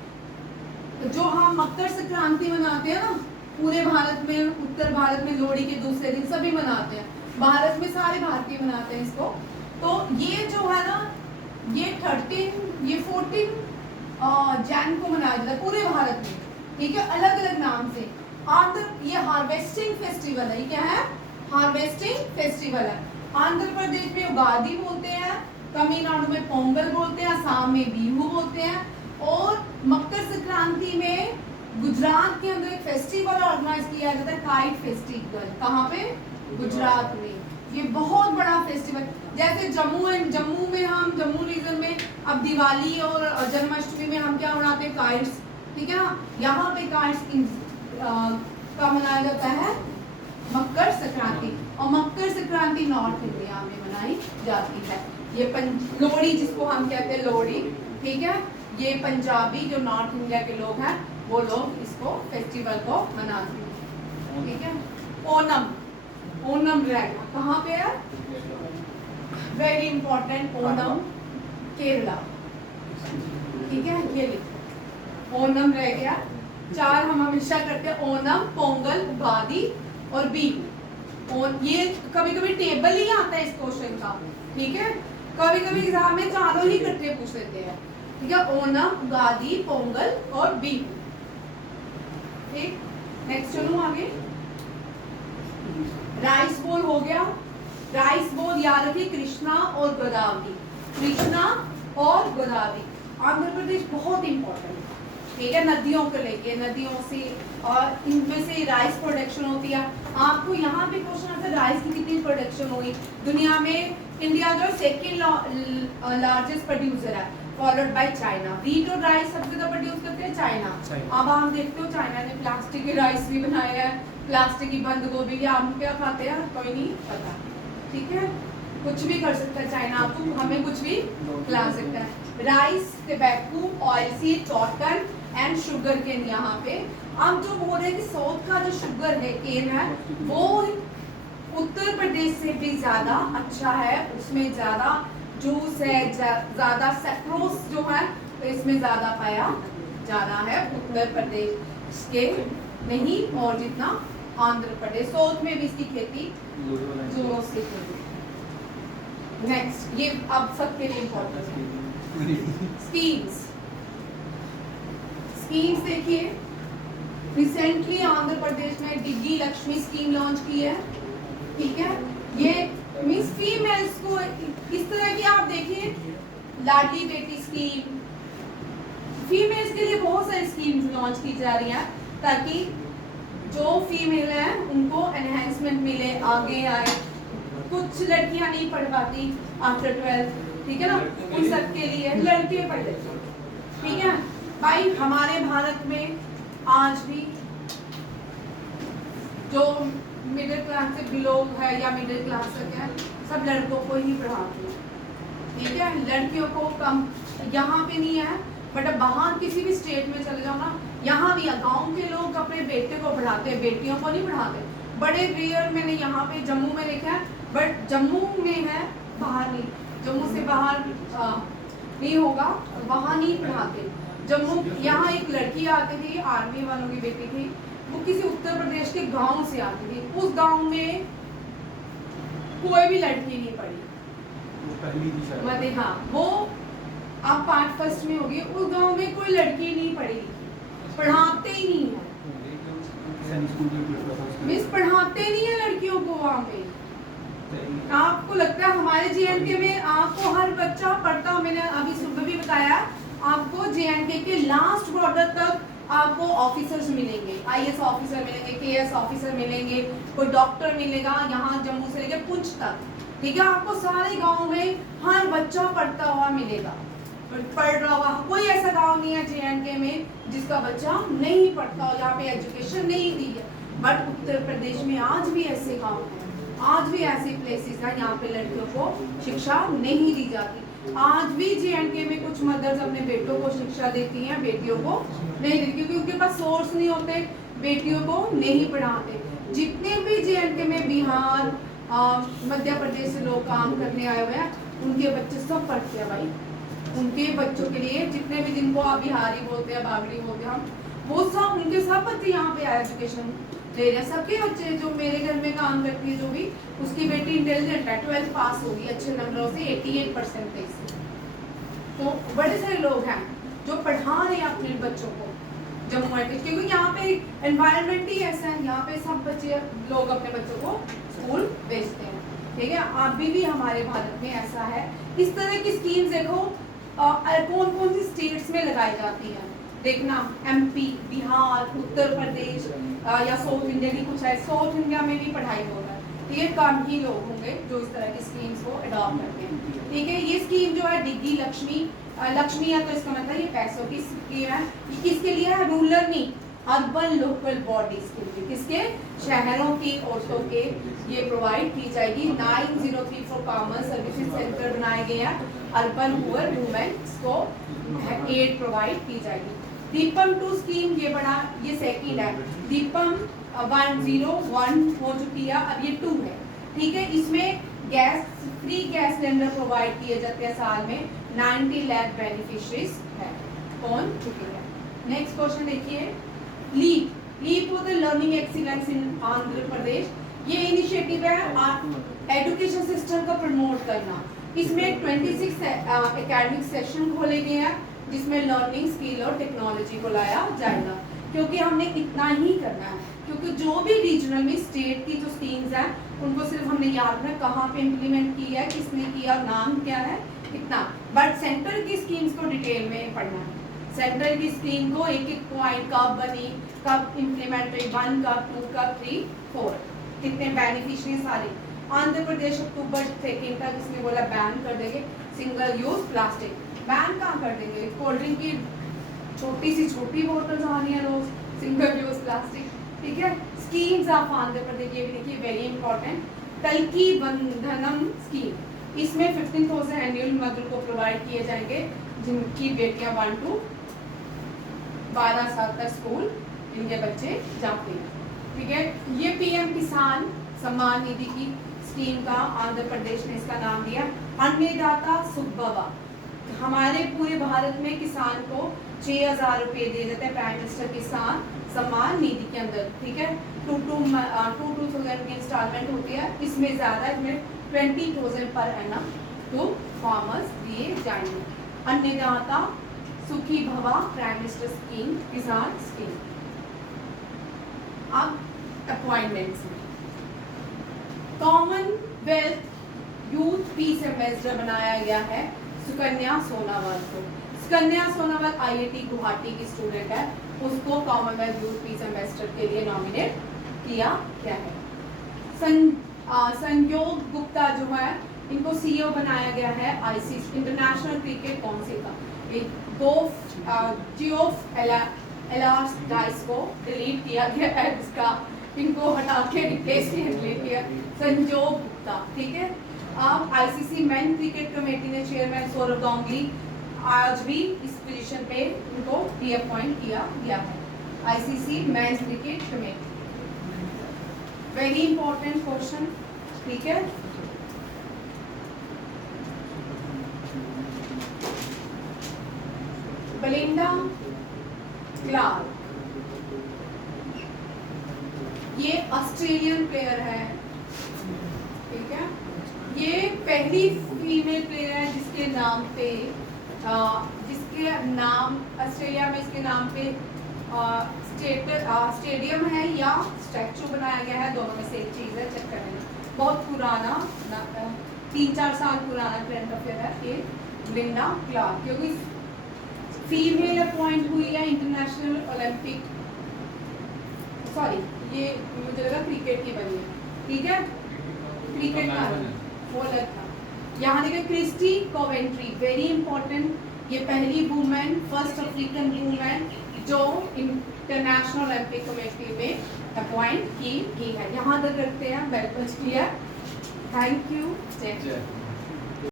जो हम मकर संक्रांति मनाते हैं ना, पूरे भारत में, उत्तर भारत में लोहड़ी के दूसरे दिन सभी मनाते हैं, भारत में सारे भारतीय मनाते हैं इसको। तो ये जो है ना, ये 14 जैन को मनाया जाता है पूरे भारत में। ठीक है, अलग अलग नाम से। आंध्र, ये हार्वेस्टिंग फेस्टिवल है, ये क्या है? हार्वेस्टिंग फेस्टिवल है। आंध्र प्रदेश में उगादी बोलते हैं, तमिलनाडु में पोंगल बोलते हैं, असम में बिहू बोलते हैं, और मकर संक्रांति में गुजरात के अंदर एक फेस्टिवल ऑर्गेनाइज किया जाता है, काइट फेस्टिवल। कहाँ पे? गुजरात में। ये बहुत बड़ा फेस्टिवल, जैसे जम्मू में हम जम्मू रीजन में अब दिवाली और जन्माष्टमी में हम क्या मनाते हैं? काइट्स। ठीक है ना, यहाँ पे काइट्स का मनाया जाता है मकर संक्रांति, और मकर संक्रांति नॉर्थ इंडिया में मनाई जाती है। ये लोहड़ी जिसको हम कहते हैं लोहड़ी, ठीक है, ये पंजाबी जो नॉर्थ इंडिया के लोग हैं वो लोग इसको फेस्टिवल को मनाते हैं। ठीक है, ओनम, ओनम रहेगा कहाँ पे है? Very important, Onam Kerala. ठीक है, ये लिखो, ओनम रह गया। 4 हम हमेशा करते हैं, ओनम, पोंगल, उगादी और बिहू। और ये कभी कभी टेबल ही आता है इस क्वेश्चन का। ठीक है, कभी कभी एग्जाम में चारों ही इकट्ठे पूछ लेते हैं। ठीक है, ओनम, उगादी, पोंगल और बिहू। ठीक, नेक्स्ट चलो आगे। राइस बोल हो गया। राइस बोल याद रखिए, कृष्णा और गोदावरी, कृष्णा और गोदावरी। आंध्र प्रदेश बहुत इंपॉर्टेंट है। ठीक है, नदियों को लेके, नदियों से, और इनमें से राइस प्रोडक्शन होती है। आपको यहाँ पे क्वेश्चन आता है राइस की कितनी प्रोडक्शन हुई दुनिया में। इंडिया जो सेकेंड लार्जेस्ट प्रोड्यूसर है, फॉलोड बाय चाइना। व्हीट और राइस सबसे ज्यादा प्रोड्यूस करते हैं चाइना। अब आप देखते हो चाइना ने प्लास्टिक के राइस भी बनाए हैं, प्लास्टिक की बंद गोभी भी। आप क्या खाते हैं कोई नहीं पता। ठीक है, कुछ भी कर सकता है चाइना, आपको हमें कुछ भी खिला सकता है। Rice, tobacco, oil seed, cotton and sugar cane यहाँ पे। अब जो बोल रहे हैं कि साउथ का जो शुगर है, केन है, वो उत्तर प्रदेश से भी ज्यादा अच्छा है, उसमें ज्यादा जूस है, ज्यादा सेक्रोस जो है तो इसमें ज्यादा पाया जाना है उत्तर प्रदेश के नहीं, और जितना आंध्र प्रदेश, साउथ में भी इसकी खेती जोरों से होती है। नेक्स्ट, ये अब सबके लिए इम्पोर्टेंट है, स्कीम्स। स्कीम्स देखिए, रिसेंटली आंध्र प्रदेश में डिग्गी लक्ष्मी स्कीम लॉन्च की है। ठीक है, ये मीन्स फीमेल्स को इस तरह की, आप देखिए लाडली बेटी स्कीम, फीमेल्स के लिए बहुत सारी स्कीम्स लॉन्च की जा रही हैं ताकि जो फीमेल है उनको एनहेंसमेंट मिले, आगे आए। कुछ लड़कियां नहीं पढ़ पाती आफ्टर 12th, ठीक है ना, उन सब के लिए लड़के पढ़ लेते हैं, ठीक है भाई। हमारे भारत में आज भी जो मिडिल क्लास से बिलोंग है या मिडिल क्लास तक है, सब लड़कों को ही पढ़ाते हैं, ठीक है। लड़कियों को कम यहाँ पे नहीं है, बट अब बाहर किसी भी स्टेट में चले जाओ ना, यहाँ भी गांव के लोग अपने बेटे को पढ़ाते हैं, बेटियों को नहीं पढ़ाते। बड़े रेयर मैंने यहाँ पे जम्मू में देखा है, बट जम्मू में है, बाहर नहीं, जम्मू से बाहर नहीं होगा, वहाँ नहीं पढ़ाते। जम्मू यहाँ एक लड़की आती थी, आर्मी वालों की बेटी थी, वो किसी उत्तर प्रदेश के गांव से आती थी। उस गांव में कोई भी लड़की नहीं पढ़ी, मतलब हाँ, वो आप पार्ट फर्स्ट में होगी, उस गांव में कोई लड़की नहीं पढ़ी, पढ़ाते ही नहीं है, मिस पढ़ाते नहीं है लड़कियों को वहाँ पे। आपको लगता है हमारे JNK में आपको हर बच्चा पढ़ता, मैंने अभी सुबह भी बताया, आपको JNK के लास्ट बॉर्डर तक आपको ऑफिसर्स मिलेंगे, IAS ऑफिसर मिलेंगे, KS ऑफिसर मिलेंगे, कोई डॉक्टर मिलेगा, यहाँ जम्मू से लेकर पुंछ तक, ठीक है। आपको सारे गांव में हर बच्चा पढ़ता हुआ मिलेगा, पढ़ रहा हुआ। कोई ऐसा गांव नहीं है JNK में जिसका बच्चा नहीं पढ़ता हो, यहाँ पे एजुकेशन नहीं दी है। बट उत्तर प्रदेश में आज भी ऐसे गाँव हैं, आज भी ऐसे प्लेसेस हैं यहाँ पे लड़कियों को शिक्षा नहीं दी जाती। आज भी JNK में कुछ मदर्स अपने बेटों को शिक्षा देती हैं, बेटियों को नहीं देती, क्योंकि उनके पास सोर्स नहीं होते, बेटियों को नहीं पढ़ाते। जितने भी JNK में बिहार, मध्य प्रदेश से लोग काम करने आए हुए हैं, उनके बच्चे सब पढ़ते हैं भाई। उनके बच्चों के लिए जितने भी, जिनको आप बिहारी बोलते हैं, बागड़ी बोलते हैं हम, वो सब, उनके सब बच्चे यहाँ पे आए एजुकेशन ले रहे हैं। सबके बच्चे, जो मेरे घर में काम करती है, जो भी उसकी बेटी इंटेलिजेंट है, 12th पास होगी अच्छे नंबरों से, 88% से। तो बड़े सारे लोग हैं जो पढ़ा रहे हैं अपने बच्चों को जम्मू एंड कश्मीर, क्योंकि यहाँ पे एनवायरनमेंट ही ऐसा है, यहाँ पे सब बच्चे लोग अपने बच्चों को स्कूल भेजते हैं, ठीक है। अभी भी हमारे भारत में ऐसा है। इस तरह की स्कीम्स देखो कौन कौन सी स्टेट्स में लगाई जाती है, देखना, MP, बिहार, उत्तर प्रदेश या साउथ इंडिया की कुछ है। साउथ इंडिया में भी पढ़ाई हो रहा है, तो ये कम ही लोग होंगे जो इस तरह की स्कीम्स को अडॉप्ट करते हैं, ठीक है। ये स्कीम जो है डिग्गी लक्ष्मी है, तो इसका मतलब ये पैसों की स्कीम है। ये किसके लिए है? रूरल नहीं, अर्बन लोकल बॉडीज के लिए, किसके? शहरों की औरतों के ये प्रोवाइड की जाएगी। 9034 कॉमर्स सर्विसेज सेंटर बनाए गए हैं, अर्बन पुअर वुमेन्स को एड प्रोवाइड की जाएगी। दीपम 2 स्कीम ये बड़ा, ये सेकंड है। दीपम 101 हो चुकी है, अब ये 2 है, ठीक है। इसमें फ्री गैस सिलेंडर प्रोवाइड किए जाते हैं साल में, 90 लाख बेनिफिशरीज है, कौन चुके हैं। नेक्स्ट क्वेश्चन देखिए, leap for the learning excellence in Andhra Pradesh. ये इनिशिएटिव है एजुकेशन सिस्टम को प्रमोट करना। इसमें 26 एकेडमिक सेशन खोले गए हैं, जिसमें लर्निंग, स्किल और टेक्नोलॉजी को लाया जाएगा, क्योंकि हमने इतना ही करना है। क्योंकि जो भी रीजनल में स्टेट की जो स्कीम्स हैं, उनको सिर्फ हमने याद रखना कहाँ पे इम्प्लीमेंट की है, किसने किया, नाम क्या है, इतना। बट सेंटर की स्कीम्स को डिटेल में पढ़ना है। सेंटर की स्कीम को एक एक पॉइंट, कब बनी, कब इम्प्लीमेंट हुई, 1, कब 2, कब 3, 4, कितने बेनिफिशरी सारे। आंध्र प्रदेश अक्टूबर 2 तक इसने बोला बैन कर देंगे सिंगल यूज प्लास्टिक। बैन कहाँ कर देंगे? कोल्ड ड्रिंक की छोटी सी छोटी बोतल आ रही है रोज, सिंगल यूज प्लास्टिक, ठीक है। स्कीम्स ऑफ आंध्र प्रदेश, ये भी देखिए वेरी इंपॉर्टेंट। तलकी बंधनम स्कीम, इसमें 15,000 एनुअल मदर को प्रोवाइड किए जाएंगे, जिनकी बेटियां 1 to 12 साल तक स्कूल इनके बच्चे जाते हैं, ठीक है। ये PM किसान सम्मान निधि की स्कीम का आंध्र प्रदेश ने इसका नाम दिया अन्नदाता सुखभवा। हमारे पूरे भारत में किसान को 6,000 रुपये दे देते हैं प्राइम मिनिस्टर किसान सम्मान निधि के अंदर, ठीक है। 2,000 की इंस्टॉलमेंट होती है, इसमें ज़्यादा, इसमें 20,000 पर एनम टू फार्मर्स दिए जाएंगे। अन्नदाता सुखी भवा प्राइम मिनिस्टर स्कीम, किसान स्कीम। अब अपॉइंटमेंट्स में कॉमनवेल्थ यूथ पीस एम्बेसडर बनाया गया है सुकन्या सोनावाल को। कन्या सोनावल IIT गुवाहाटी की स्टूडेंट है, उसको कॉमनवेल्थ यूथ पीस एम्बेसडर के लिए नॉमिनेट किया गया है। संयोग गुप्ता जो है, इनको CEO बनाया गया है ICC इंटरनेशनल क्रिकेट काउंसिल का। दो जियोफ एलार्डाइस को डिलीट किया गया है, इसका इनको हटा के रिप्लेस किया संजोग गुप्ता, ठीक है। अब ICC मेन क्रिकेट कमेटी ने चेयरमैन सौरभ गांगुली आज भी इस पोजीशन पे उनको रीअपॉइंट किया गया है। ICC main cricket committee, very important question, ठीक है। बेलिंडा क्लार्क, ये ऑस्ट्रेलियन प्लेयर है, ठीक है। ये पहली फीमेल प्लेयर है जिसके नाम पे ऑस्ट्रेलिया में इसके नाम पे स्टेडियम है या स्टैचू बनाया गया है, दोनों में से एक चीज है, चेक कर लेना। बहुत पुराना 3-4 साल पुराना ट्रेंड अफेयर है ये बेलिंडा क्लार्क, क्योंकि फीमेल अपॉइंट हुई है इंटरनेशनल ओलंपिक, सॉरी ये मुझे लगा क्रिकेट की बनी है, ठीक है, क्रिकेट का वो अलग था। यहाँ देखिए क्रिस्टी कोवेंट्री, वेरी इंपॉर्टेंट, ये पहली वुमेन, फर्स्ट अफ्रीकन वुमेन जो इंटरनेशनल ओलंपिक कमेटी में अपॉइंट की गई है। यहाँ तक रखते हैं, वेल क्लियर, थैंक यू।